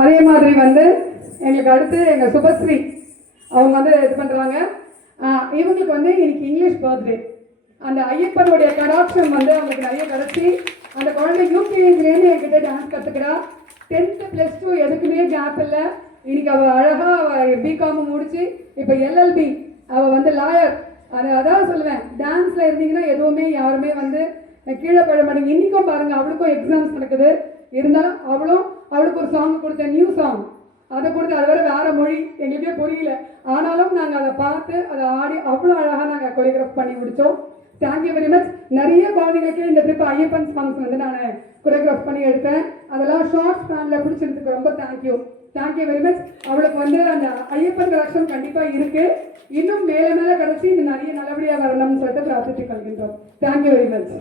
அதே மாதிரி வந்து எங்களுக்கு அடுத்து எங்கள் சுபஸ்ரீ அவங்க வந்து இது பண்ணுறாங்க. இவங்களுக்கு வந்து இன்னைக்கு இங்கிலீஷ் பர்த்டே. அந்த ஐயப்பனுடைய கடாட்சம் வந்து அவங்களுக்கு நிறைய கிடச்சி அந்த குழந்தை யூகேஜிலேருந்து என்கிட்ட டான்ஸ் கற்றுக்கிறா. 10th +2 எதுக்குமே கேப் இல்லை. இன்னைக்கு அவள் அழகாக அவள் பிகாம் முடிச்சு இப்போ எல்எல்பி அவள் வந்து லாயர். அதான் சொல்லுவேன், டான்ஸில் இருந்தீங்கன்னா எதுவுமே யாருமே வந்து கீழே பழ மாட்டேங்க. இன்றைக்கும் பாருங்கள், அவளுக்கும் எக்ஸாம்ஸ் நடக்குது. இருந்தாலும் அவளுக்கு ஒரு சாங் கொடுத்தேன், நியூ சாங். அதை கொடுத்து அது வேறு மொழி எங்களுக்கே புரியல. ஆனாலும் நாங்கள் அதை பார்த்து அதை ஆடி அவ்வளோ அழகாக நாங்கள் கொரியோகிராஃப் பண்ணி முடித்தோம். Thank you very much. நிறைய குழந்தைங்களுக்கு இந்த ட்ரிப் ஐயப்பன் சாங்ஸ் வந்து நான் கொரியோகிராஃப் பண்ணி எடுத்தேன். அதெல்லாம் ஷார்ட் ஸ்பேனில் பிடிச்சிருந்துக்கு ரொம்ப தேங்க்யூ வெரி மச். அவளுக்கு வந்து அந்த ஐயப்பன் கலெக்ஷன் கண்டிப்பாக இருக்குது. இன்னும் மேலே மேலே கடைசி இந்த நிறைய நல்லபடியாக வரணும்னு சொல்லிட்டு பிரார்த்தித்துக் கொள்கின்றோம். Thank you very much.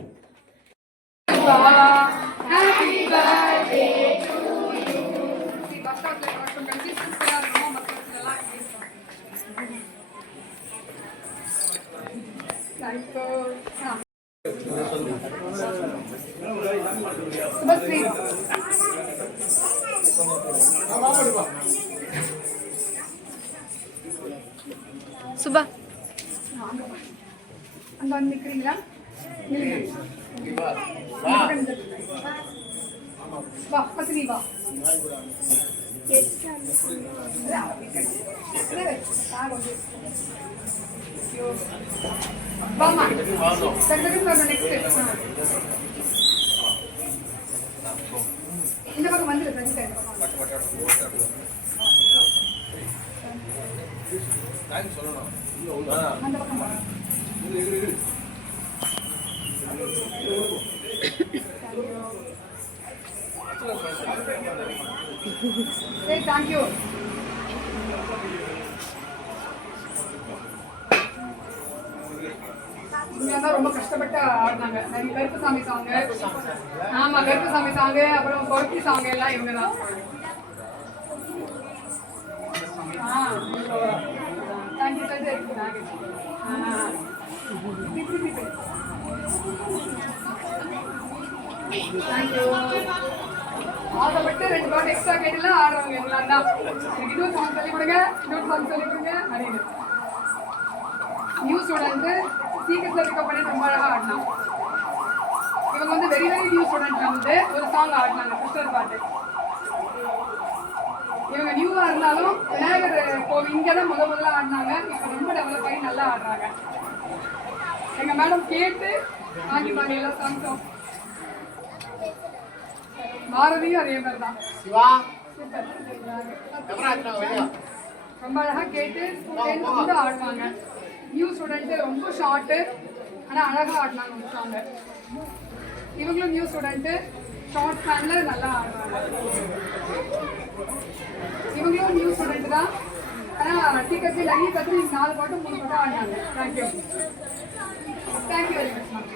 சுபா அங்க வந்து நிக்கிறீங்களா? வா பத்தினி வா. வாமா நெக்ஸ்ட் இந்த பக்கம் வந்துடு. அந்த பக்கம் தேங்க்யூ. ரொம்ப கஷ்டப்பட்டு ஆடினாங்க. நிறைய கருப்புசாமி சாங்கு, ஆமா கருப்புசாமி சாங்கு, அப்புறம் கொரட்டி சாங் எல்லாம் இவங்க தான். Thank you thank you. ஆசைப்பட்டு 2 பாட்டு எக்ஸ்ட்ரா கேட்டுலாம் ஆடுறவங்க எங்களால் தான். எனக்கு இன்னொரு சாங் சொல்லிக் கொடுங்க, இன்னொரு சாங் சொல்லிக் கொடுங்க அப்படின்னு. நியூ ஸ்டூடெண்ட்டு சீக்கிரத்தில் பிக்கப் பண்ணி ரொம்ப அழகாக ஆடினான். இவங்க வந்து வெரி நியூ ஸ்டூடெண்ட் வந்து ஒரு சாங் ஆடினாங்க, கிருஷ்ணர் பாட்டு. இவங்க நியூவாக இருந்தாலும் விநாயகர் கோவில் இங்கே தான் முதல்ல ஆடினாங்க. இப்போ ரொம்ப டெவலப் ஆகி நல்லா ஆடுறாங்க. எங்கள் மேடம் கேட்டு வாங்கிப்பாங்க எல்லா சாங்ஸும். பாரதியும் அதே மாதிரி தான். ரொம்ப அழகாக கேட்டு ஸ்டூடெண்ட் வந்து ஆடுவாங்க. நியூ ஸ்டூடெண்ட்டு ரொம்ப ஷார்ட்டு, ஆனால் அழகாக ஆடினாங்க ஒரு சாங்க. இவங்களும் நியூ ஸ்டூடெண்ட்டு ஷார்ட் ஸ்பேனில் நல்லா ஆடுறாங்க. இவங்களும் நியூ ஸ்டூடெண்ட் தான், ஆனால் டீக்கத்தி நிறைய கற்று 4 பாட்டும் 3 பாட்டும் ஆடினாங்க. Thank you very much ma'am.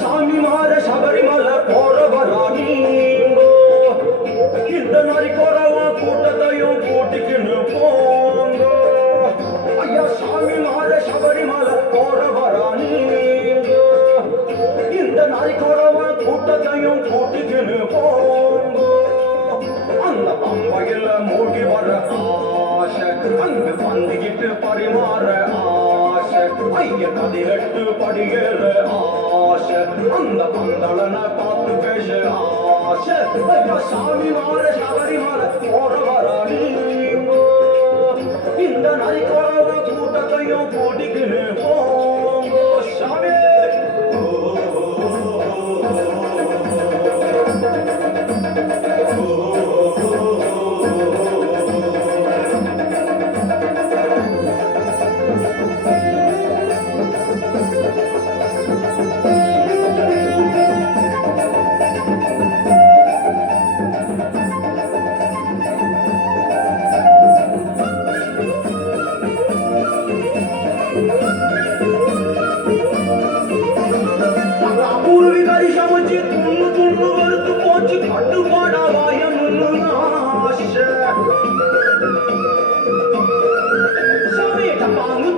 சாமி மாற சபரிமலை போறவரானீங்கோ, இந்த நரி குறவா கூட்டத்தையும் கூட்டிக்கின்னு போங்கோ. ஐயா சாமி மாற சபரிமலை போறவரானீங்கோ, இந்த நரி குறவா கூட்டத்தையும் கூட்டிக்கின்னு போங்கோ. அந்த பம்பையில மூழ்கி வர ஆசை, அங்கு பந்திக்கிட்டு பரிமாற ஆசை, ஐய 18 படியேற ஆசை, அந்த பந்தளனை பார்த்து பேச ஆசை. ஐயா சாமி மாற சபரிமலை போறவரானீங்கோ, இந்த நரிக்குறவ கூட்டத்தையும் கூட்டிக்கின்னு போங்கோ. சாமி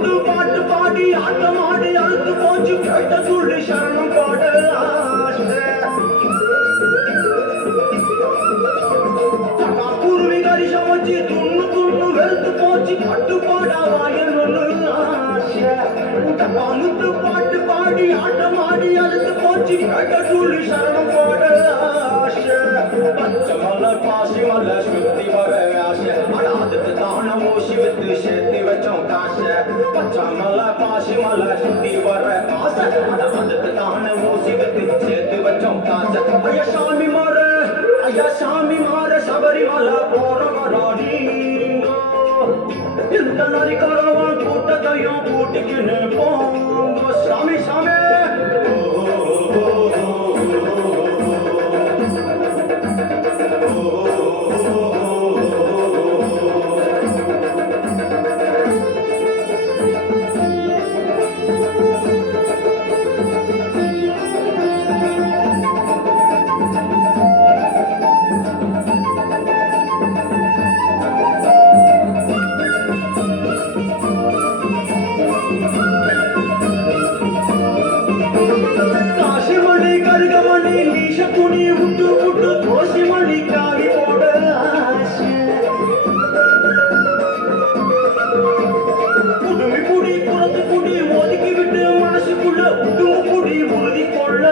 முத்து பாட்டு பாடி ஆட்டமாடி அழுத்து போச்சு கேட்ட துள்ளி சரணம் பாட ஆசை குருவி கறி சமைச்சு துண்ணு துண்ணு வெறுத்து போச்சு பட்டு பாடாவாயன் ஒண்ணு ஆசை முத்து பாட்டு பாடி ஆட்டமாடி அழுத்து போச்சு கேட்ட துள்ளி சரணம் பாட ஆசை பச்சை மலை பாசி மலை சுத்தி வர ஆசை அடாதுக்கு தான ஊசி வித்து சேர்த்து வச்சோம் காசை பச்சை மலை பாசி மலை சுத்தி வர ஆசை அடாதுக்கு தான ஊசி வித்து சேர்த்து வச்சோம் காசை ஐயா சாமி மாற சபரிமலை போறவராடி இந்த நரிக்கரவான் கூட்டத்தையும் கூட்டிக்கின்னு போங்க சாமி சாமி துணி விட்டு விட்டு தோசி மணி காவி போட புதுமி குடி புறத்து குடி ஒதுக்கி விட்டு மனசுக்குள்ள புதுமு குடி உறுதி கொள்ள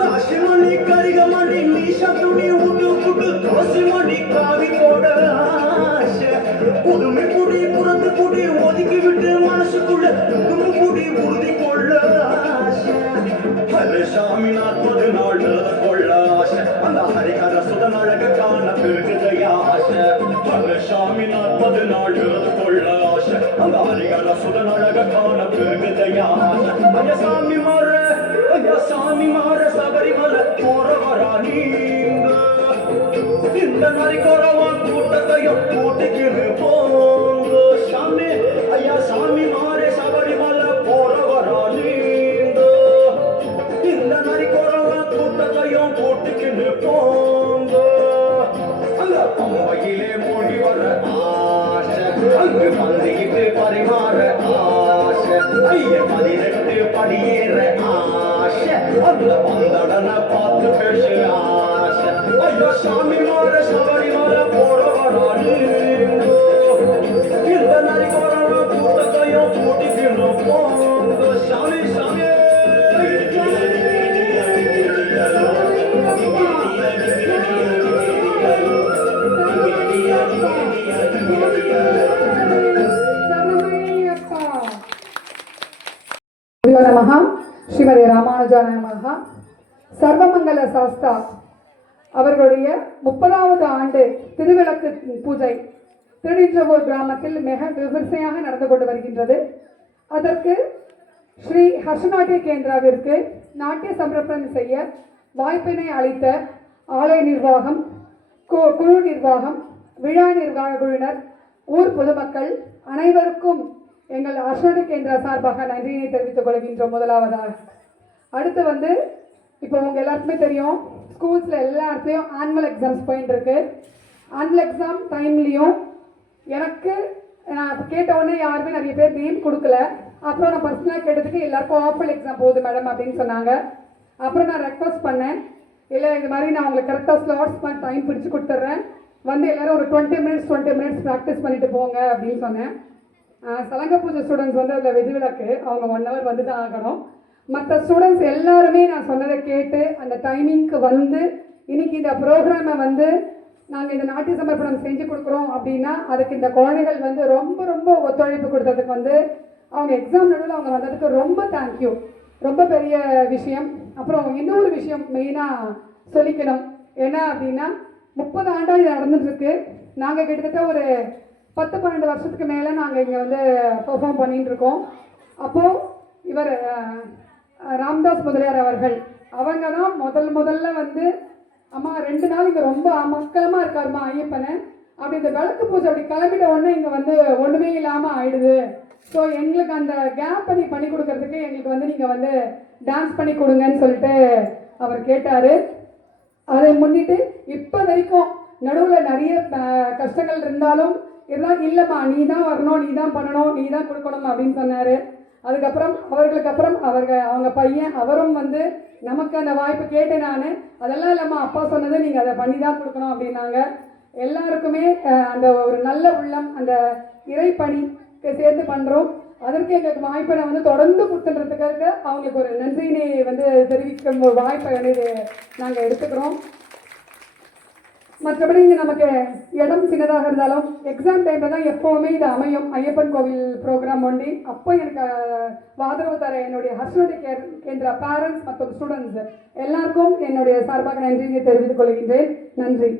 காசி மணி கரிக மணி நீசா துணி விட்டு விட்டு தோசி மணி காவி போட புதுமி குடி புறத்து குடி ஒதுக்கி விட்டு மனசுக்குள்ள புதுமு குடி உறுதி கொள்ள சாமி 40 நாள் கொள்ள ஆசை அந்த ஹரிகர சுதன் அழக காண பெருகுதையா ஆசை சாமி 40 நாள் கொள்ள ஆசை அந்த ஹரிகர சுதன் அழக காண பெருகுதையா ஆசை ஐயா சாமி மாற சபரிமலை போறவரா நீங்க இந்த நரிக்கரவான் கூட்டத்தையும் கூட்டிக்கின்னு போங்க சாமி ஐயா சாமி மாற சபரிமலை போறவரா நீங்க இந்த நரிக்கரவான் கூட்டத்தையும் கூட்டிக்கின்னு போங்க அந்த பம்பையிலே மூழ்கி வர ஆசை அங்கு பந்திக்கு பரிமாற ஆசை ஐய 18 படியேற ஆசை அந்த பந்தடனை பார்த்து பேச ஆசை ஐயோ சாமி மாற சபரிமலை போறவராடு இந்த நரிக்கரவான் கூட்டத்தையும் கூட்டிக்கின்னு போங்க சாமி சாமி நமஹ ஸ்ரீமதி ராமானுஜாய நமஹ. சர்வமங்கல சாஸ்தா அவர்களுடைய 30வது ஆண்டு திருவிளக்கு பூஜை திருநின்றவூர் கிராமத்தில் மிக விமர்சையாக நடந்து கொண்டு வருகின்றது. அதற்கு ஸ்ரீ ஹர்ஷநாட்டிய கேந்திராவிற்கு நாட்டிய சமர்ப்பணம் செய்ய வாய்ப்பினை அளித்த ஆலய நிர்வாகம், குழு நிர்வாகம், விழா நிர்வாக குழுவினர், ஊர் பொதுமக்கள் அனைவருக்கும் எங்கள் ஹர்ஷநாட்டிய கேந்திரா சார்பாக நன்றியினை தெரிவித்துக் கொள்கின்றோம். முதலாவதாக அடுத்து இப்போ உங்க எல்லாருக்குமே தெரியும், ஸ்கூல்ஸில் எல்லா இடத்துலையும் ஆனுவல் எக்ஸாம்ஸ் போயிட்டு இருக்கு. ஆனுவல் எக்ஸாம் டைம்லேயும் எனக்கு நான் கேட்ட உடனே யாருமே நிறைய பேர் நேம் கொடுக்கல. அப்புறம் நான் பர்சனலாக கேட்டதுக்கு எல்லாருக்கும் ஆஃபல் எக்ஸாம் போகுது மேடம் அப்படின்னு சொன்னாங்க. அப்புறம் நான் ரெக்வஸ்ட் பண்ணேன், இல்லை இது மாதிரி நான் உங்களுக்கு கரெக்டாக ஸ்லாட்ஸ் டைம் பிடிச்சி கொடுத்துட்றேன், எல்லாரும் ஒரு 20 மினிட்ஸ் ப்ராக்டிஸ் பண்ணிட்டு போங்க அப்படின்னு சொன்னேன். சலங்க பூஜை ஸ்டூடெண்ட்ஸ் அதில் விதிவிலக்கு, அவங்க 1 hour வந்து தான் ஆகணும். மற்ற ஸ்டூடெண்ட்ஸ் எல்லாருமே நான் சொன்னதை கேட்டு அந்த டைமிங்க்கு இன்னைக்கு இந்த ப்ரோக்ராமை நாங்கள் இந்த நாட்டிய சமர்ப்பணம் செஞ்சு கொடுக்குறோம் அப்படின்னா அதுக்கு இந்த குழந்தைகள் ரொம்ப ரொம்ப ஒத்துழைப்பு கொடுத்ததுக்கு அவங்க எக்ஸாம் நடுவில் அவங்க வந்ததுக்கு ரொம்ப தேங்க்யூ, ரொம்ப பெரிய விஷயம். அப்புறம் இன்னொரு விஷயம் மெயினாக சொல்லிக்கணும், என்ன அப்படின்னா 30 ஆண்டாக இது நடந்துட்டுருக்கு. நாங்கள் கிட்டத்தட்ட ஒரு 10-12 வருஷத்துக்கு மேலே நாங்கள் இங்கே பெர்ஃபார்ம் பண்ணிட்டு இருக்கோம். அப்போது இவர் ராம்தாஸ் முதலியார் அவர்கள் அவங்க தான் முதல்ல அம்மா 2 நாள் இங்கே ரொம்ப அமக்கலமாக இருக்காருமா ஐயப்பனை, அப்படி இந்த விளக்கு பூஜை அப்படி கிளம்பிட்ட உடனே இங்கே ஒன்றுமே இல்லாமல் ஆயிடுது. ஸோ எங்களுக்கு அந்த கேப் பண்ணி கொடுக்கறதுக்கு எங்களுக்கு நீங்கள் டான்ஸ் பண்ணி கொடுங்கன்னு சொல்லிட்டு அவர் கேட்டார். அதை முன்னிட்டு இப்போ வரைக்கும் நடுவில் நிறைய கஷ்டங்கள் இருந்தாலும் இல்லைம்மா நீ தான் வரணும், நீ தான் பண்ணணும், நீ தான் கொடுக்கணும் அப்படின்னு சொன்னார். அதுக்கப்புறம் அவர்களுக்கு அப்புறம் அவங்க பையன் அவரும் வந்து நமக்கு அந்த வாய்ப்பு கேட்டேன் நான். அதெல்லாம் இல்லைம்மா அப்பா சொன்னதை நீங்கள் அதை பண்ணி தான் கொடுக்கணும் அப்படின்னாங்க. எல்லாருக்குமே அந்த ஒரு நல்ல உள்ளம், அந்த இறைப்பணிக்கு சேர்த்து பண்ணுறோம். அதற்கு எங்களுக்கு வாய்ப்பை நான் வந்து தொடர்ந்து கொடுத்துன்றதுக்காக அவங்களுக்கு ஒரு நன்றியினை வந்து தெரிவிக்கும் ஒரு வாய்ப்பை வந்து நாங்கள் எடுத்துக்கிறோம். மற்றபடி இங்கே நமக்கு இடம் சின்னதாக இருந்தாலும் எக்ஸாம் டைமில் தான் எப்போவுமே இது அமையும். ஐயப்பன் கோவில் ப்ரோக்ராம் ஒண்டி அப்போ எனக்கு ஆதரவு தர என்னுடைய ஹர்ஷோதி கேந்திரா பேரண்ட்ஸ் மற்றும் ஸ்டூடெண்ட்ஸ் எல்லாருக்கும் என்னுடைய சார்பாக நன்றியை தெரிவித்துக் கொள்கின்றேன். நன்றி.